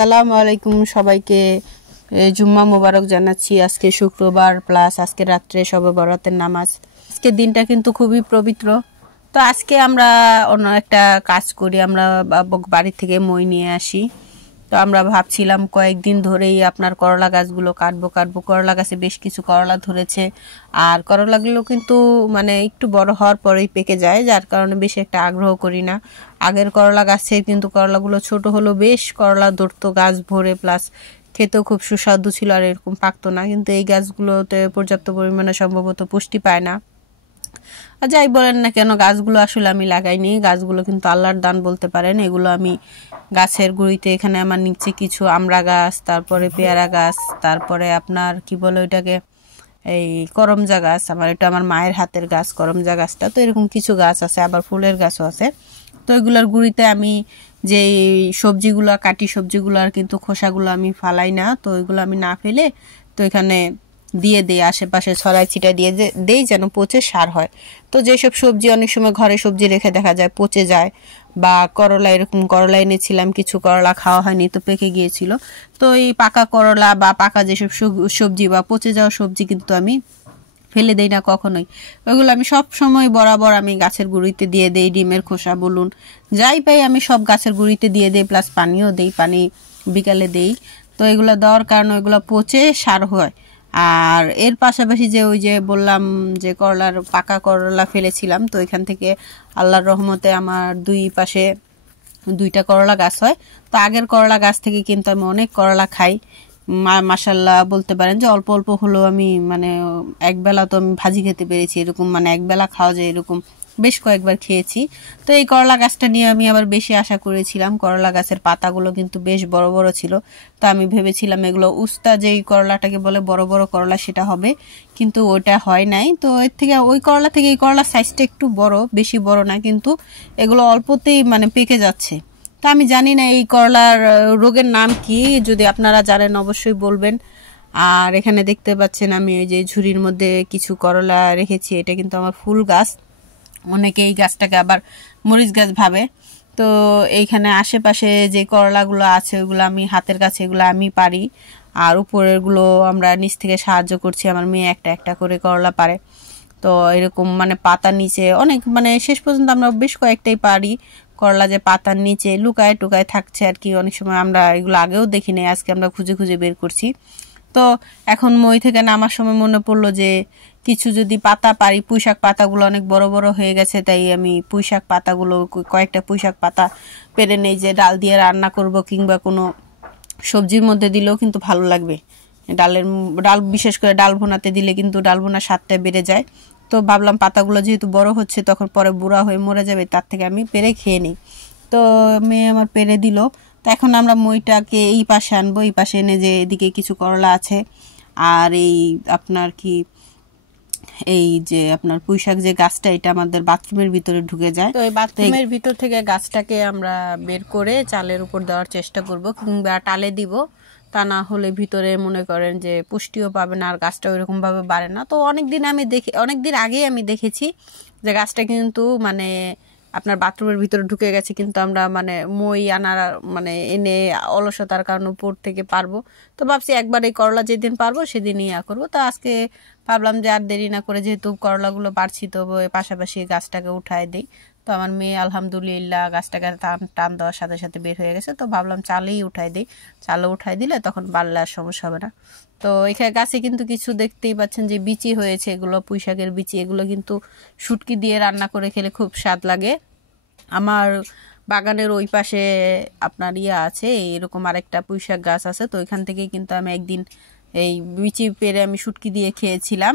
আসসালামু আলাইকুম সবাইকে জুম্মা মোবারক জানাচ্ছি। আজকে শুক্রবার প্লাস আজকে রাত্রে শবে বরাতের নামাজ। আজকে দিনটা কিন্তু খুবই পবিত্র। তো আজকে আমরা অন্য একটা কাজ করি, আমরা বাড়ি থেকে মই নিয়ে আসি। তো আমরা ভাবছিলাম কয়েকদিন ধরেই আপনার করলা গাছগুলো কাটবো। করলা গাছে বেশ কিছু করলা ধরেছে, আর করলাগুলো কিন্তু মানে একটু বড় হওয়ার পরেই পেকে যায়, যার কারণে বেশি একটা আগ্রহ করি না। আগের করলা গাছে কিন্তু করলাগুলো ছোট হলো, বেশ করলা ধরতো গাছ ভরে, প্লাস খেতেও খুব সুস্বাদু ছিল, আর এরকম পাকতো না। কিন্তু এই গাছগুলোতে পর্যাপ্ত পরিমাণে সম্ভবত পুষ্টি পায় না। আর যাই বলেন না কেন, গাছগুলো আসলে আমি লাগাইনি, গাছগুলো কিন্তু আল্লাহর দান বলতে পারেন। এগুলো আমি গাছের গুঁড়িতে, এখানে আমার নিচে কিছু আমড়া গাছ, তারপরে পেয়ারা গাছ, তারপরে আপনার কি বলে ওইটাকে, এই করমজা গাছ, এটা আমার মায়ের হাতের গাছ করমজা গাছটা। তো এরকম কিছু গাছ আছে, আবার ফুলের গাছও আছে। তো এগুলোর গুঁড়িতে আমি যে সবজিগুলো কাটি, সবজিগুলোর কিন্তু খোসাগুলো আমি ফালাই না, তো এগুলো আমি না ফেলে তো এখানে দিয়ে দেই, আশেপাশে ছড়াই ছিটা দিয়ে দেই যেন পচে সার হয়। তো যেসব সবজি অনেক সময় ঘরে সবজি রেখে দেখা যায় পচে যায়, বা করলা, এরকম করলা এনেছিলাম, কিছু করলা খাওয়া হয়নি তো পেকে গিয়েছিল। তো এই পাকা করলা বা পাকা যেসব সবজি বা পচে যাওয়া সবজি কিন্তু আমি ফেলে দেই না কখনোই। ওইগুলো আমি সব সময় বরাবর আমি গাছের গুঁড়িতে দিয়ে দেই, ডিমের খোসা বলুন যাই পাই আমি সব গাছের গুঁড়িতে দিয়ে দেই, প্লাস পানিও দেই, পানি বিকালে দেই। তো এগুলো দেওয়ার কারণে ওইগুলো পচে সার হয়। আর এর পাশাপাশি যে ওই যে বললাম যে করলার পাকা করলা ফেলেছিলাম, তো এখান থেকে আল্লাহর রহমতে আমার দুই পাশে দুইটা করলা গাছ হয়। তো আগের করলা গাছ থেকে কিন্তু আমি অনেক করলা খাই, মাশাল্লাহ বলতে পারেন যে অল্প অল্প হলেও আমি একবেলা তো আমি ভাজি খেতে পেরেছি, এরকম একবেলা খাওয়া যায় এরকম বেশ কয়েকবার খেয়েছি। তো এই করলা গাছটা নিয়ে আমি আবার বেশি আশা করেছিলাম। করলা গাছের পাতাগুলো কিন্তু বেশ বড় বড় ছিল, তো আমি ভেবেছিলাম এগুলো উস্তা যেই করলাটাকে বলে বড় বড় করলা সেটা হবে, কিন্তু ওটা হয় নাই। তো এর থেকে ওই করলা থেকে এই করলার সাইজটা একটু বড়, বেশি বড় না, কিন্তু এগুলো অল্পতেই পেকে যাচ্ছে। তা আমি জানি না এই করলার রোগের নাম কি, যদি আপনারা জানেন অবশ্যই বলবেন। আর এখানে দেখতে পাচ্ছেন আমি এই যে ঝুড়ির মধ্যে কিছু করলা রেখেছি, এটা কিন্তু আমার ফুল গাছ। অনেকে এই গাছটাকে আবার মরিচ গাছ ভাবে। তো এইখানে আশেপাশে যে করলাগুলো আছে ওইগুলো আমি হাতের কাছে, এগুলো আমি পারি, আর উপরের গুলো আমরা নিচ থেকে সাহায্য করছি, আমার মেয়ে একটা একটা করে করলা পারে। তো এরকম পাতার নিচে অনেক শেষ পর্যন্ত আমরা বেশ কয়েকটাই পারি। করলা যে পাতার নিচে লুকায় টুকায় থাকছে আর কি, অনেক সময় আমরা এগুলো আগেও দেখি নাই, আজকে আমরা খুঁজে খুঁজে বের করছি। তো এখন মই থেকে নামার সময় মনে পড়লো যে কিছু যদি পাতা পারি, পুঁইশাক পাতাগুলো অনেক বড় বড় হয়ে গেছে, তাই আমি পুঁইশাক পাতাগুলো কয়েকটা পুঁইশাক পাতা পেরে নেই, যে ডাল দিয়ে রান্না করব কিংবা কোনো সবজির মধ্যে দিলেও কিন্তু ভালো লাগবে। ডাল বিশেষ করে ডাল ভুনাতে দিলে কিন্তু ডাল ভুনার স্বাদটা বেড়ে যায়। তো ভাবলাম পাতাগুলো যেহেতু বড় হচ্ছে তখন পরে বুড়া হয়ে মরে যাবে, তার থেকে আমি পেরে খেয়ে নিই। তো মেয়ে আমার পেরে দিল। তো এখন আমরা মইটাকে এই পাশে আনবো, এই পাশে এনে যে এদিকে কিছু করলা আছে, আর এই আপনার কি এই যে আপনার পুঁইশাক যে গাছটা, এটা আমাদের বাথরুমের ভিতরে ঢুকে যায়। তো এই বাথরুমের ভিতর থেকে গাছটাকে আমরা বের করে চালের উপর দেওয়ার চেষ্টা করব, কিংবা টালে দিব। তা না হলে ভিতরে মনে করেন যে পুষ্টিও পাবে না, আর গাছটা ওইরকম ভাবে বাড়ে না। তো অনেকদিন আগেই আমি দেখেছি যে গাছটা কিন্তু আপনার বাথরুমের ভিতরে ঢুকে গেছে, কিন্তু আমরা মই আনার এনে অলসতার কারণে উপর থেকে পারবো। তো ভাবছি একবার এই করলা যেদিন পারবো সেদিনই করবো। তো আজকে ভাবলাম যে আর দেরি না করে, যেহেতু করলাগুলো পারছি, তো পাশাপাশি গাছটাকে উঠায় দিই। তো আমার মেয়ে আলহামদুলিল্লাহ গাছটাকে টান দেওয়ার সাথে সাথে বের হয়ে গেছে। তো ভাবলাম চালেই উঠাই দিই, চালে উঠাই দিলে তখন বাড়লে আর সমস্যা হবে না। তো এখানে গাছে কিন্তু কিছু দেখতেই পাচ্ছেন যে বিচি হয়েছে, এগুলো পুঁইশাকের বিচি, এগুলো কিন্তু শুটকি দিয়ে রান্না করে খেলে খুব স্বাদ লাগে। আমার বাগানের ওই পাশে আপনার আছে, এরকম আরেকটা পুঁইশাক গাছ আছে। তো ওইখান থেকে কিন্তু আমি একদিন এই বিচি পেরে আমি শুটকি দিয়ে খেয়েছিলাম,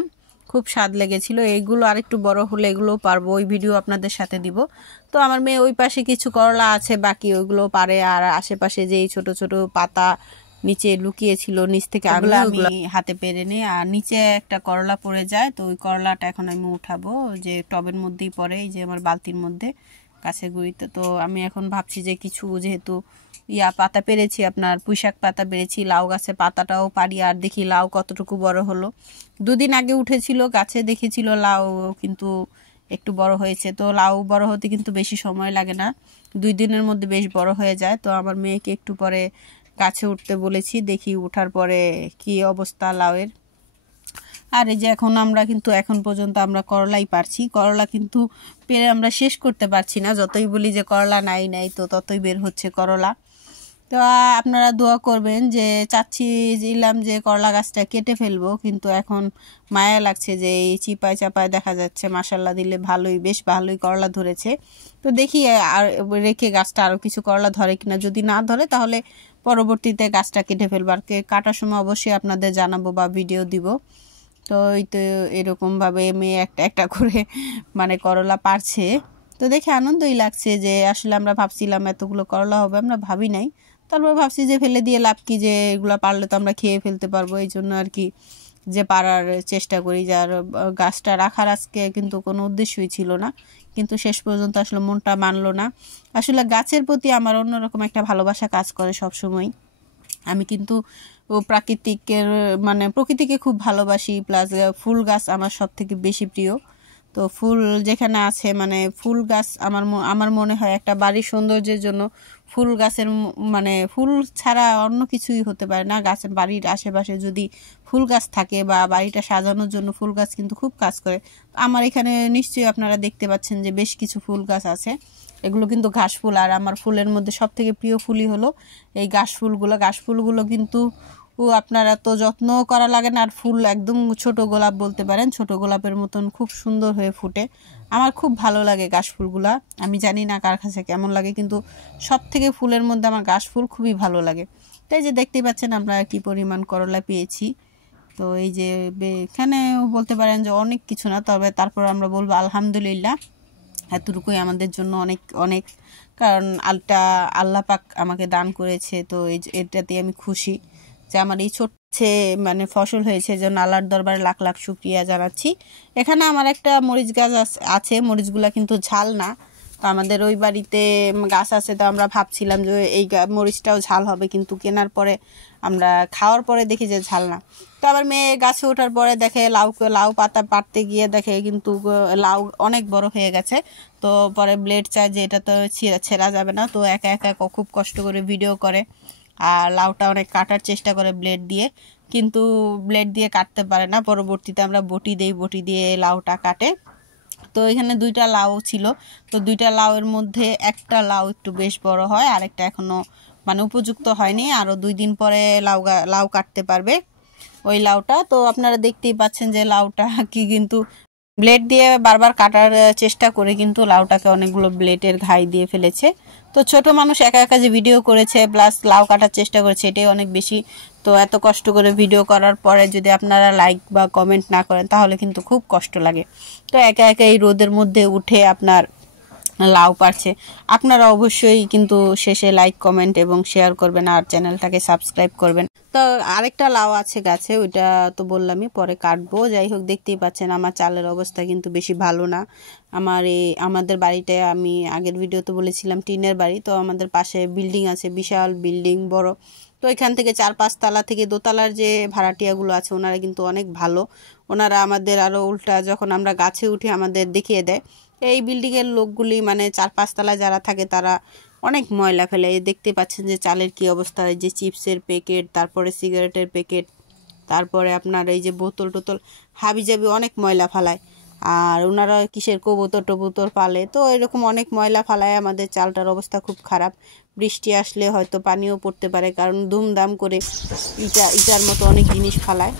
খুব স্বাদ লেগেছিল। এইগুলো আরেকটু বড় হলে এগুলো পারবো, ওই ভিডিও আপনাদের সাথে দিব। তো আমার মেয়ে ওই পাশে কিছু করলা আছে বাকি, ওইগুলো পারে। আর আশেপাশে যে ছোট ছোট পাতা নিচে লুকিয়েছিল, নিচ থেকে আগুলো আমি হাতে পেরে নিই, আর নিচে একটা করলা পড়ে যায়। তো ওই করলাটা এখন আমি উঠাবো, যে টবের মধ্যেই পড়ে, এই যে আমার বালতির মধ্যে গাছের গুঁড়িতে। তো আমি এখন ভাবছি যে কিছু যেহেতু পাতা পেরেছি, আপনার পুঁইশাক পাতা পেরেছি, লাউ গাছের পাতাটাও পারি, আর দেখি লাউ কতটুকু বড় হলো। দুদিন আগে উঠেছিল গাছে, দেখেছিল লাউ কিন্তু একটু বড় হয়েছে। তো লাউ বড় হতে কিন্তু বেশি সময় লাগে না, 2 দিনের মধ্যে বেশ বড় হয়ে যায়। তো আমার মেয়েকে একটু পরে গাছে উঠতে বলেছি, দেখি ওঠার পরে কি অবস্থা লাউয়ের। আর এই যে এখন পর্যন্ত আমরা করলাই পারছি, করলা কিন্তু পেরে আমরা শেষ করতে পারছি না। যতই বলি যে করলা নাই নাই, তো ততই বের হচ্ছে করলা। তো আপনারা দোয়া করবেন। যে চাচ্ছিলাম যে করলা গাছটা কেটে ফেলবো, কিন্তু এখন মায়া লাগছে যে এই চিপায় চাপায় দেখা যাচ্ছে মাশাল্লাহ দিলে বেশ ভালোই করলা ধরেছে। তো দেখি আর রেখে গাছটা আরও কিছু করলা ধরে কিনা, যদি না ধরে তাহলে পরবর্তীতে গাছটা কেটে ফেলবো। আর কাটার সময় অবশ্যই আপনাদের জানাবো বা ভিডিও দিব। তো এই তো এরকমভাবে মেয়ে একটা একটা করে মানে করলা পারছে। তো দেখে আনন্দই লাগছে যে আসলে আমরা ভাবছিলাম এতগুলো করলা হবে, আমরা ভাবি নাই। তারপর ভাবছি যে ফেলে দিয়ে লাভ কি, যে এগুলো পারলে তো আমরা খেয়ে ফেলতে পারবো, এই জন্য আর কি যে পারার চেষ্টা করি। যার গাছটা রাখার আজকে কিন্তু কোনো উদ্দেশ্যই ছিল না, কিন্তু শেষ পর্যন্ত আসলে মনটা মানলো না। আসলে গাছের প্রতি আমার অন্যরকম একটা ভালোবাসা কাজ করে সব সময়। আমি কিন্তু প্রকৃতিকে খুব ভালোবাসি, প্লাস ফুল গাছ আমার সব থেকে বেশি প্রিয়। তো ফুল যেখানে আছে মানে ফুল গাছ আমার মনে হয় একটা বাড়ির সৌন্দর্যের জন্য ফুল গাছের ফুল ছাড়া অন্য কিছুই হতে পারে না। গাছের বাড়ির আশেপাশে যদি ফুল গাছ থাকে বা বাড়িটা সাজানোর জন্য ফুল গাছ কিন্তু খুব কাজ করে। আমার এখানে নিশ্চয়ই আপনারা দেখতে পাচ্ছেন যে বেশ কিছু ফুল গাছ আছে, এগুলো কিন্তু ঘাস ফুল। আর আমার ফুলের মধ্যে সব থেকে প্রিয় ফুলই হলো এই ঘাস ফুলগুলো কিন্তু আপনারা তো যত্ন করা লাগে না, আর ফুল একদম ছোট গোলাপ বলতে পারেন, ছোট গোলাপের মতন খুব সুন্দর হয়ে ফুটে। আমার খুব ভালো লাগে ঘাস ফুলগুলা। আমি জানি না কার কাছে কেমন লাগে, কিন্তু সব থেকে ফুলের মধ্যে আমার ঘাস ফুল খুবই ভালো লাগে। তাই যে দেখতেই পাচ্ছেন আমরা কি পরিমাণ করলা পেয়েছি। তো এই যে এখানে বলতে পারেন যে অনেক কিছু না, তবে তারপর আমরা বলবো আলহামদুলিল্লাহ, এতটুকুই আমাদের জন্য অনেক অনেক। কারণ আল্লাহ পাক আমাকে দান করেছে, তো এটাতে আমি খুশি যে আমার এই ছোট্ট ফসল হয়েছে, জন্য আল্লাহর দরবারে লাখ লাখ শুকরিয়া জানাচ্ছি। এখানে আমার একটা মরিচ গাছ আছে, মরিচগুলা কিন্তু ঝাল না। তো আমাদের ওই বাড়িতে গাছ আছে, তো আমরা ভাবছিলাম যে এই মরিচটাও ঝাল হবে, কিন্তু কেনার পরে আমরা খাওয়ার পরে দেখি যে ঝাল না। তো আবার মেয়ে গাছে ওঠার পরে দেখে লাউ পাতা পাড়তে গিয়ে দেখে কিন্তু লাউ অনেক বড় হয়ে গেছে। তো পরে ব্লেড চায় যে এটা তো ছেঁড়া যাবে না, তো একা একা খুব কষ্ট করে ভিডিও করে আর লাউটা অনেক কাটার চেষ্টা করে ব্লেড দিয়ে, কিন্তু ব্লেড দিয়ে কাটতে পারে না। পরবর্তীতে আমরা বটি দিয়ে লাউটা কাটে। তো এখানে 2টা লাউ ছিল, তো 2টা লাউয়ের মধ্যে একটা লাউ একটু বেশ বড় হয়, আরেকটা এখনো উপযুক্ত হয়নি। আরও 2 দিন পরে লাউ কাটতে পারবে ওই লাউটা। তো আপনারা দেখতেই পাচ্ছেন যে লাউটা কি কিন্তু ব্লেড দিয়ে বারবার কাটার চেষ্টা করে কিন্তু লাউটাকে অনেকগুলো ব্লেডের ঘাই দিয়ে ফেলেছে। তো ছোট মানুষ একা একা যে ভিডিও করেছে প্লাস লাউ কাটার চেষ্টা করেছে, এটাই অনেক বেশি। তো এত কষ্ট করে ভিডিও করার পরে যদি আপনারা লাইক বা কমেন্ট না করেন তাহলে কিন্তু খুব কষ্ট লাগে। তো একা একা এই রোদের মধ্যে উঠে আপনার লাউ পারছে। আপনারা অবশ্যই কিন্তু শেষে লাইক কমেন্ট এবং শেয়ার করবেন আর চ্যানেলটাকে সাবস্ক্রাইব করবেন। তো আরেকটা লাউ আছে গাছে, ওইটা তো বললামই পরে কাটবো। যাই হোক, দেখতেই পাচ্ছেন আমার চালের অবস্থা কিন্তু বেশি ভালো না। আমাদের বাড়িতে আমি আগের ভিডিওতে বলেছিলাম টিনের বাড়ি। তো আমাদের পাশে বিল্ডিং আছে, বিশাল বিল্ডিং বড়। তো এখান থেকে 4-5 তালা থেকে দোতলার যে ভাড়াটিয়াগুলো আছে ওনারা কিন্তু অনেক ভালো। ওনারা আমাদের আরও উল্টা যখন আমরা গাছে উঠি আমাদের দেখিয়ে দেয়। এই বিল্ডিংয়ের লোকগুলি 4-5 তলায় যারা থাকে তারা অনেক ময়লা ফেলে। দেখতে পাচ্ছেন যে চালের কি অবস্থা, যে চিপসের প্যাকেট, তারপরে সিগারেটের প্যাকেট, তারপরে আপনার এই যে বোতল টোতল হাবিজাবি অনেক ময়লা ফালায়। আর ওনারা কিসের কবুতর পালে, তো এরকম অনেক ময়লা ফালায়। আমাদের চালটার অবস্থা খুব খারাপ। বৃষ্টি আসলে হয়তো পানিও পড়তে পারে, কারণ দুমদাম করে ইটার মতো অনেক জিনিস ফালায়।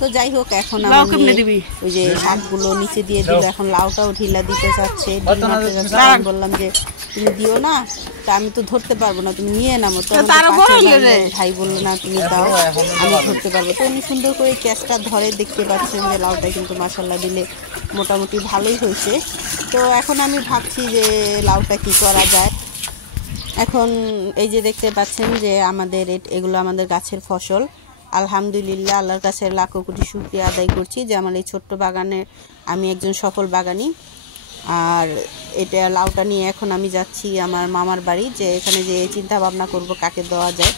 তো যাই হোক, এখন ওই যে শাকগুলো নিচে দিয়ে দিল, এখন লাউটাও ঢিলা দিতে চাচ্ছে। আমি বললাম যে তুমি দিও না, তা আমি তো ধরতে পারবো না, তুমি নিয়ে নামো। তো ভাই বললো না তুমি দাও, আমি ধরতে পারবো। তো উনি সুন্দর করে ক্যাচটা ধরে, দেখতে পাচ্ছেন যে লাউটা কিন্তু মাশাল্লাহ দিলে মোটামুটি ভালোই হয়েছে। তো এখন আমি ভাবছি যে লাউটা কি করা যায়। এখন এই যে দেখতে পাচ্ছেন যে এগুলো আমাদের গাছের ফসল। আলহামদুলিল্লাহ, আল্লাহর কাছে লাখো কোটি শুকরিয়া আদায় করছি যে আমার এই ছোট্ট বাগানে আমি একজন সফল বাগানি। আর এটা লাউটা নিয়ে এখন আমি যাচ্ছি আমার মামার বাড়ি, যে এখানে যে চিন্তা ভাবনা করব কাকে দেওয়া যায়।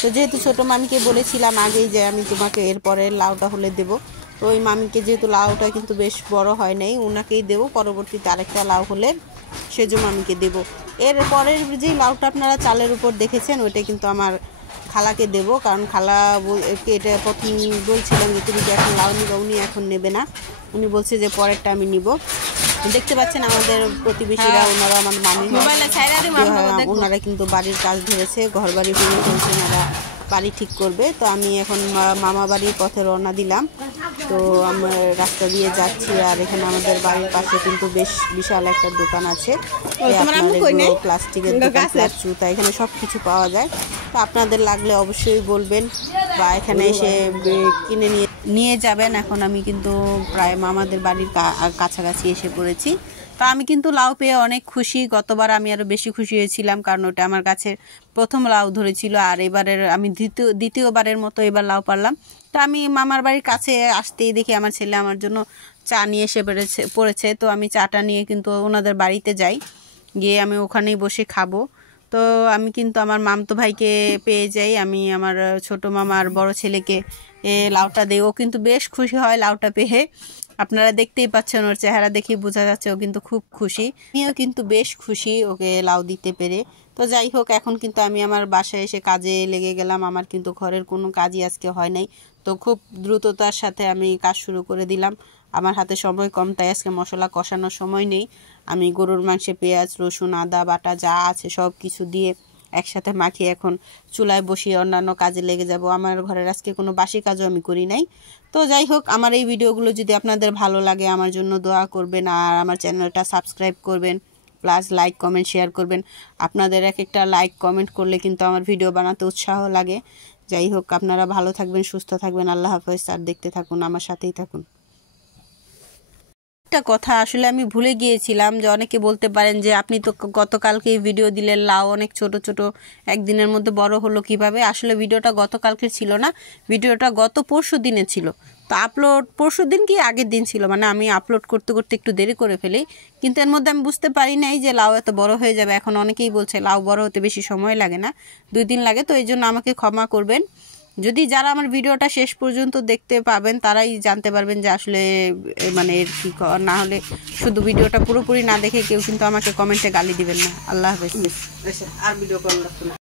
তো যেহেতু ছোট মামিকে বলেছিলাম আগেই যে আমি তোমাকে এরপরে লাউটা হলে দেব, তো ওই মামিকে যেহেতু লাউটা কিন্তু বেশ বড় হয় নাই, ওনাকেই দেবো। পরবর্তীতে আরেকটা লাউ হলে সেজো মামিকে দেব। এর পরের যে লাউটা আপনারা চালের উপর দেখেছেন ওইটা কিন্তু আমার খালাকে দেবো, কারণ খালা এটা প্রথম বলছিলাম যে তুমি কি এখন লাউ নিবা, উনি এখন নেবে না, উনি বলছে যে পরেরটা আমি নিব। দেখতে পাচ্ছেন আমাদের প্রতিবেশীরা, ওনারা আমার মামি, ওনারা কিন্তু বাড়ির কাজ ধরেছে, ঘর বাড়ি ভেঙে ফেলছে, ওনারা বাড়ি ঠিক করবে। তো আমি এখন মামা বাড়ির পথে রওনা দিলাম। তো আমরা রাস্তা দিয়ে যাচ্ছি, আর এখানে আমাদের বাড়ির পাশে কিন্তু বেশ বিশাল একটা দোকান আছে, প্লাস্টিকের দোকান, জুতা, এখানে সব কিছু পাওয়া যায়। তো আপনাদের লাগলে অবশ্যই বলবেন বা এখানে এসে কিনে নিয়ে যাবেন। এখন আমি কিন্তু প্রায় মামাদের বাড়ির কাছাকাছি এসে পড়েছি। তো আমি কিন্তু লাউ পেয়ে অনেক খুশি। গতবার আমি আরও বেশি খুশি হয়েছিলাম, কারণ ওটা আমার কাছে প্রথম লাউ ধরেছিল, আর এবারের আমি দ্বিতীয়বারের মতো এবার লাউ পারলাম। তো আমি মামার বাড়ির কাছে আসতেই দেখি আমার ছেলে আমার জন্য চা নিয়ে এসে পড়েছে। তো আমি চাটা নিয়ে কিন্তু ওনাদের বাড়িতে যাই, গিয়ে আমি ওখানেই বসে খাবো। তো আমি কিন্তু আমার মামতো ভাইকে পেয়ে যাই, আমি আমার ছোট মামার বড় ছেলেকে লাউটা দিই, ও কিন্তু বেশ খুশি হয় লাউটা পেয়ে। আপনারা দেখতেই পাচ্ছেন, ওর চেহারা দেখে বোঝা যাচ্ছে ও কিন্তু খুব খুশি। আমিও কিন্তু বেশ খুশি ওকে লাউ দিতে পেরে। তো যাই হোক, এখন কিন্তু আমি আমার বাসায় এসে কাজে লেগে গেলাম। আমার কিন্তু ঘরের কোনো কাজই আজকে হয় নাই, তো খুব দ্রুততার সাথে আমি কাজ শুরু করে দিলাম। আমার হাতে সময় কম, তাই আজকে মশলা কষানোর সময় নেই। আমি গরুর মাংসে পেঁয়াজ, রসুন, আদা বাটা যা আছে সব কিছু দিয়ে একসাথে মাখিয়ে এখন চুলায় বসিয়ে অন্যান্য কাজে লেগে যাব। আমার ঘরের আজকে কোনো বাসি কাজও আমি করি নাই। তো যাই হোক, আমার এই ভিডিওগুলো যদি আপনাদের ভালো লাগে আমার জন্য দোয়া করবেন, আর আমার চ্যানেলটা সাবস্ক্রাইব করবেন, প্লাস লাইক কমেন্ট শেয়ার করবেন। আপনাদের এক একটা লাইক কমেন্ট করলে কিন্তু আমার ভিডিও বানাতে উৎসাহ লাগে। যাই হোক, আপনারা ভালো থাকবেন, সুস্থ থাকবেন। আল্লাহ হাফেজ। আর দেখতে থাকুন, আমার সাথেই থাকুন। একটা কথা আসলে আমি ভুলে গিয়েছিলাম, যে অনেকে বলতে পারেন যে আপনি তো গতকালকে ভিডিও দিলেন, লাউ অনেক ছোট ছোট, একদিনের মধ্যে বড় হলো কিভাবে? আসলে ভিডিওটা গতকালকে ছিল না, ভিডিওটা গত পরশু দিনে ছিল। তো আপলোড পরশু দিন কি আগের দিন ছিল, মানে আমি আপলোড করতে করতে একটু দেরি করে ফেলি, কিন্তু এর মধ্যে আমি বুঝতে পারি নাই যে লাউ এত বড় হয়ে যাবে। এখন অনেকেই বলছে লাউ বড় হতে বেশি সময় লাগে না, 2 দিন লাগে। তো এই জন্য আমাকে ক্ষমা করবেন। যদি যারা আমার ভিডিওটা শেষ পর্যন্ত দেখতে পাবেন তারাই জানতে পারবেন যে আসলে মানে এর কী, না হলে শুধু ভিডিওটা পুরোপুরি না দেখে কেউ কিন্তু আমাকে কমেন্টে গালি দিবেন না। আল্লাহ হাফেজ। আর ভিডিও কল রাখুন।